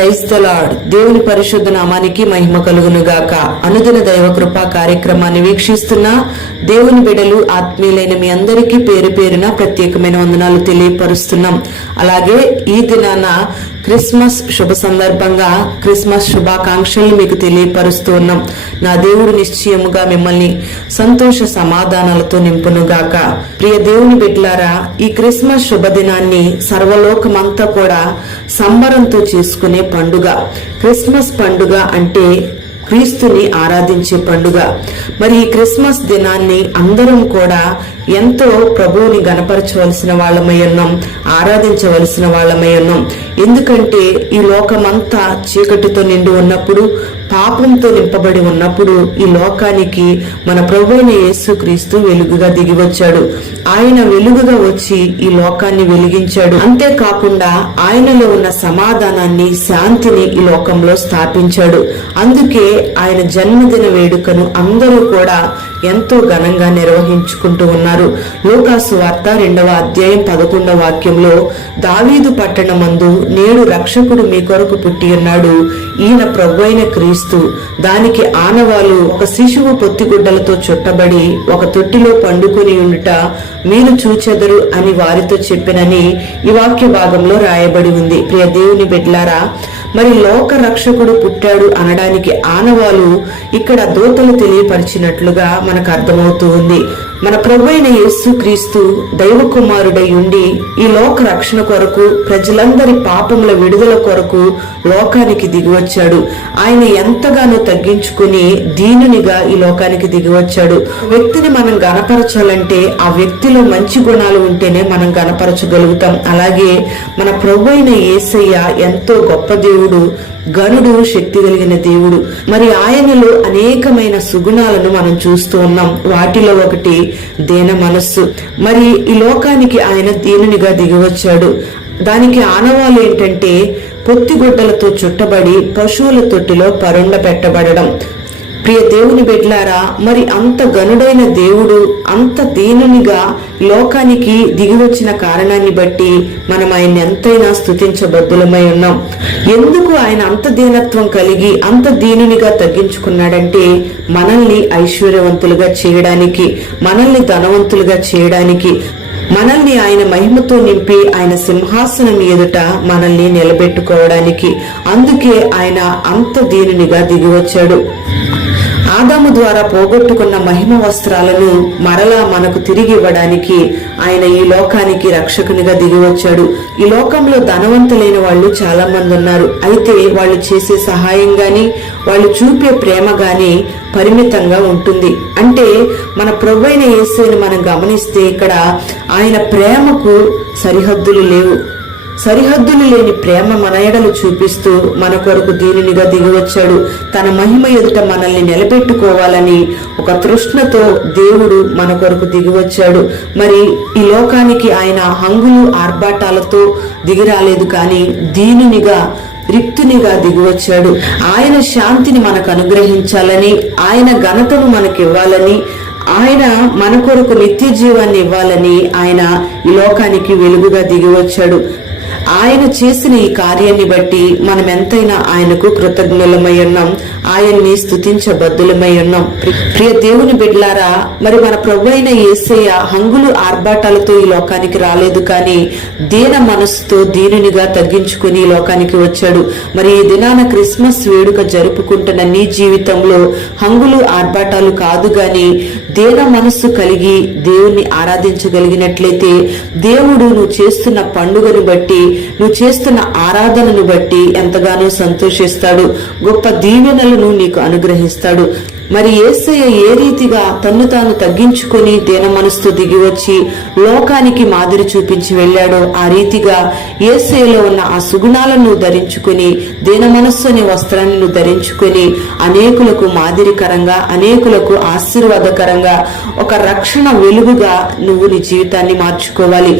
Praise the lord. దేవుని పరిశుద్ధ నామానికి మహిమ కలుగును గాక. అనుదిన దైవ కృపా కార్యక్రమాన్ని వీక్షిస్తున్న దేవుని బిడ్డలు ఆత్మీయులైన మీ అందరికీ పేరు పేరున ప్రత్యేకమైన వందనాలు తెలియపరుస్తున్నాం. అలాగే ఈ దినాన క్రిస్మస్ శుభ సందర్భంగా క్రిస్మస్ శుభాకాంక్షలు మీకు తెలియపరుస్తూ ఉన్నాం. నా దేవుడు నిశ్చయముగా మిమ్మల్ని సంతోష సమాధానాలతో నింపునుగాక. ప్రియ దేవుని బిడ్డలారా, ఈ క్రిస్మస్ శుభదినాన్ని సర్వలోకమంతా కూడా సంబరంతో చేసుకునే పండుగ. క్రిస్మస్ పండుగ అంటే క్రీస్తుని ఆరాధించే పండుగ. మరి ఈ క్రిస్మస్ దినాన్ని అందరం కూడా ఎంతో ప్రభువుని గణపరచవలసిన వాళ్ళమై ఉన్నాం, ఆరాధించవలసిన వాళ్ళమై ఉన్నాం. ఎందుకంటే ఈ లోకమంతా చీకటితో నిండి ఉన్నప్పుడు, పాపంతో నింపబడి ఉన్నప్పుడు ఈ లోకానికి మన ప్రభువైన యేసుక్రీస్తు వెలుగుగా దిగి వచ్చాడు. ఆయన వెలుగుగా వచ్చి ఈ లోకాన్ని వెలిగించాడు. అంతేకాకుండా ఆయనలో ఉన్న సమాధానాన్ని, శాంతిని ఈ లోకంలో స్థాపించాడు. అందుకే ఆయన జన్మదిన వేడుకను అందరూ కూడా ఎంతో ఘనంగా నిర్వహించుకుంటూ ఉన్నారు. లూకాసు వార్త 2వ అధ్యాయం 11వ వాక్యంలో, దావీదు పట్టణమందు నేడు రక్షకుడు మీ కొరకు పుట్టి ఉన్నాడు, ఈయన ప్రభువైన క్రీస్తు, దానికి ఆనవాలు ఒక శిశువు పొత్తిగుడ్డలతో చుట్టబడి ఒక తొట్టిలో పండుకొని ఉండుట మీరు చూచెదరు అని వారితో చెప్పినని ఈ వాక్య భాగంలో రాయబడి ఉంది. ప్రియ దేవుని బిడ్డలారా, మరి లోక రక్షకుడు పుట్టాడు అనడానికి ఆనవాలు ఇక్కడ దూతలు తెలియపరిచినట్లుగా మనకు అర్థమవుతూ ఉంది. మన ప్రభువైన యేసుక్రీస్తు దైవ కుమారుడై ఉండి ఈ లోక రక్షణ కొరకు, ప్రజలందరి పాపముల విడుదల కొరకు లోకానికి దిగివచ్చాడు. ఆయన ఎంతగానో తగ్గించుకుని దీనునిగా ఈ లోకానికి దిగివచ్చాడు. వ్యక్తిని మనం గణపరచాలంటే ఆ వ్యక్తిలో మంచి గుణాలు ఉంటేనే మనం గణపరచగలుగుతాం. అలాగే మన ప్రభువైన యేసయ్య ఎంతో గొప్ప దేవుడు, గనుడు, శక్తి కలిగిన దేవుడు. మరి ఆయనలో అనేకమైన సుగుణాలను మనం చూస్తూ ఉన్నాం. వాటిలో ఒకటి దీన మనస్సు. మరి ఈ లోకానికి ఆయన దీనునిగా దిగివచ్చాడు. దానికి ఆనవాలు ఏంటంటే పొత్తిగుడ్డలతో చుట్టబడి పశువుల తొట్టిలో పరుండ పెట్టబడడం. ప్రియ దేవుని బిడ్డలారా, మరి అంత గనుడైన దేవుడు అంత దీనునిగా లోకానికి దిగి వచ్చిన కారణాన్ని బట్టి మనం ఆయన ఎంతైనా స్తుతించబద్దులమై ఉన్నాం. ఎందుకు ఆయన అంత దీనత్వం కలిగి అంత దీనునిగా తగ్గించుకున్నాడంటే మనల్ని ఐశ్వర్యవంతులుగా చేయడానికి, మనల్ని ధనవంతులుగా చేయడానికి, మనల్ని ఆయన మహిమతో నింపి ఆయన సింహాసనం ఎదుట మనల్ని నిలబెట్టుకోవడానికి. అందుకే ఆయన అంత దీనునిగా దిగివచ్చాడు. ఆదాము ద్వారా పోగొట్టుకున్న మహిమ వస్త్రాలను మరలా మనకు తిరిగి ఇవ్వడానికి ఆయన ఈ లోకానికి రక్షకునిగా దిగివచ్చాడు. ఈ లోకంలో ధనవంతులైన వాళ్ళు చాలా మంది ఉన్నారు. అయితే వాళ్ళు చేసే సహాయం గాని, వాళ్ళు చూపే ప్రేమ గాని పరిమితంగా ఉంటుంది. అంటే మన ప్రభువైన యేసుని మనం గమనిస్తే ఇక్కడ ఆయన ప్రేమకు సరిహద్దులు లేవు. సరిహద్దులు లేని ప్రేమ మన ఎడలు చూపిస్తూ మన కొరకు దీనునిగా దిగివచ్చాడు. తన మహిమ ఎదుట మనల్ని నిలబెట్టుకోవాలని ఒక తృష్ణతో దేవుడు మన కొరకు దిగివచ్చాడు. మరి ఈ లోకానికి ఆయన హంగులు ఆర్భాటాలతో దిగిరాలేదు, కానీ దీనునిగా, రిక్తునిగా దిగివచ్చాడు. ఆయన శాంతిని మనకు అనుగ్రహించాలని, ఆయన ఘనతను మనకి ఇవ్వాలని, ఆయన మన కొరకు నిత్య జీవాన్ని ఇవ్వాలని ఆయన ఈ లోకానికి వెలుగుగా దిగివచ్చాడు. ఆయన చేసిన ఈ కార్యాన్ని బట్టి మనం ఎంతైనా ఆయనకు కృతజ్ఞులమై ఉన్నాం, ఆయన్ని స్తుతించబద్దులమై ఉన్నాం. ప్రియ దేవుని బిడ్డలారా, మరి మన ప్రభువైన యేసయ్య హంగులు ఆర్భాటాలతో ఈ లోకానికి రాలేదు, కానీ దీన మనస్సుతో దీనునిగా తగ్గించుకుని ఈ లోకానికి వచ్చాడు. మరి ఈ దినాన క్రిస్మస్ వేడుక జరుపుకుంటున్న నీ జీవితంలో హంగులు ఆర్భాటాలు కాదు, గాని దీన మనస్సు కలిగి దేవుణ్ణి ఆరాధించగలిగినట్లయితే దేవుడు నువ్వు చేస్తున్న పండుగను బట్టి, నువ్వు చేస్తున్న ఆరాధనను బట్టి ఎంతగానో సంతోషిస్తాడు. గొప్ప దీవెనలను నీకు అనుగ్రహిస్తాడు. మరి యేసయ్య ఏ రీతిగా తన్ను తాను తగ్గించుకుని దీన మనసుతో దిగివచ్చి లోకానికి మాదిరి చూపించి వెళ్ళాడో, ఆ రీతిగా యేసయ్యలో ఉన్న ఆ సుగుణాలను ధరించుకుని, దీన మనస్సు అనే వస్త్రాన్ని నువ్వు ధరించుకుని అనేకులకు మాదిరికరంగా, అనేకులకు ఆశీర్వాదకరంగా, ఒక రక్షణ వెలుగుగా నువ్వు నీ జీవితాన్ని మార్చుకోవాలి.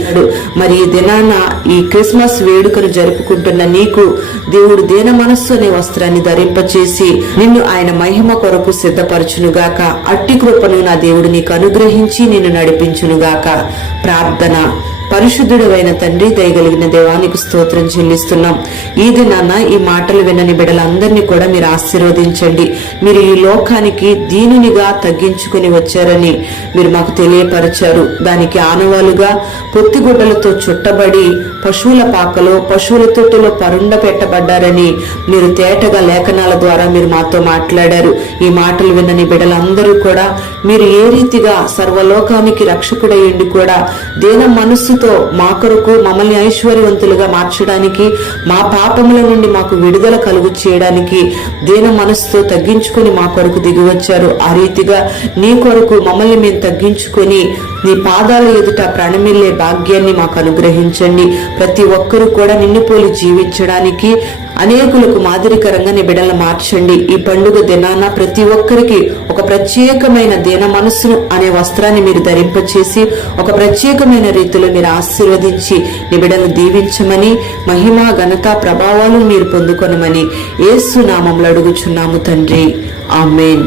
మరి ఈ దినాన ఈ క్రిస్మస్ వేడుకను జరుపుకుంటున్న నీకు దేవుడు దీన మనస్సు అనే వస్త్రాన్ని ధరింపచేసి నిన్ను ఆయన మహిమ కొరకు సిద్ధపరచునుగాక. అట్టి కృపను నా దేవుడు నీకు అనుగ్రహించి నిన్ను నడిపించునుగాక. ప్రార్థన. పరిశుద్ధుడైన తండ్రి, దయగలిగిన దేవానికి స్తోత్రం చెల్లిస్తున్నాం. ఈ దినాన ఈ మాటలు వినని బిడ్డలందరినీ కూడా మీరు ఆశీర్వదించండి. మీరు ఈ లోకానికి దీనునిగా తగ్గించుకుని వచ్చారని మీరు మాకు తెలియపరిచారు. దానికి ఆనవాలుగా పొత్తిగుడ్డలతో చుట్టబడి పశువుల పాకలో, పశువుల తొట్టిలో పరుండ పెట్టబడ్డారని మీరు తేటగా లేఖనాల ద్వారా మీరు మాతో మాట్లాడారు. ఈ మాటలు విన్నని బిడ్డలందరూ కూడా మీరు ఏ రీతిగా సర్వలోకానికి రక్షకుడయ్యండి కూడా దేన మనస్సుతో మా కొరకు మమ్మల్ని ఐశ్వర్యవంతులుగా మార్చడానికి, మా పాపముల నుండి మాకు విడుదల కలుగు చేయడానికి దేన మనస్సుతో తగ్గించుకొని మా కొరకు దిగి వచ్చారు. ఆ రీతిగా నీ కొరకు మమ్మల్ని మేము తగ్గించుకొని నీ పాదాల ఎదుట ప్రాణమిల్లే భాగ్యాన్ని మాకు అనుగ్రహించండి. ప్రతి ఒక్కరూ కూడా నిన్ను పోలి జీవించడానికి అనేకులకు మాదిరికరంగా నీ బిడ్డలను మార్చండి. ఈ పండుగ దినాన ప్రతి ఒక్కరికి ఒక ప్రత్యేకమైన దీన మనస్సును అనే వస్త్రాన్ని మీరు ధరింపచేసి ఒక ప్రత్యేకమైన రీతిలో మీరు ఆశీర్వదించి నీ బిడ్డలను దీవించమని, మహిమ ఘనత ప్రభావాలను మీరు పొందుకొనమని యేసు నామములో అడుగుచున్నాము తండ్రి. ఆమేన్.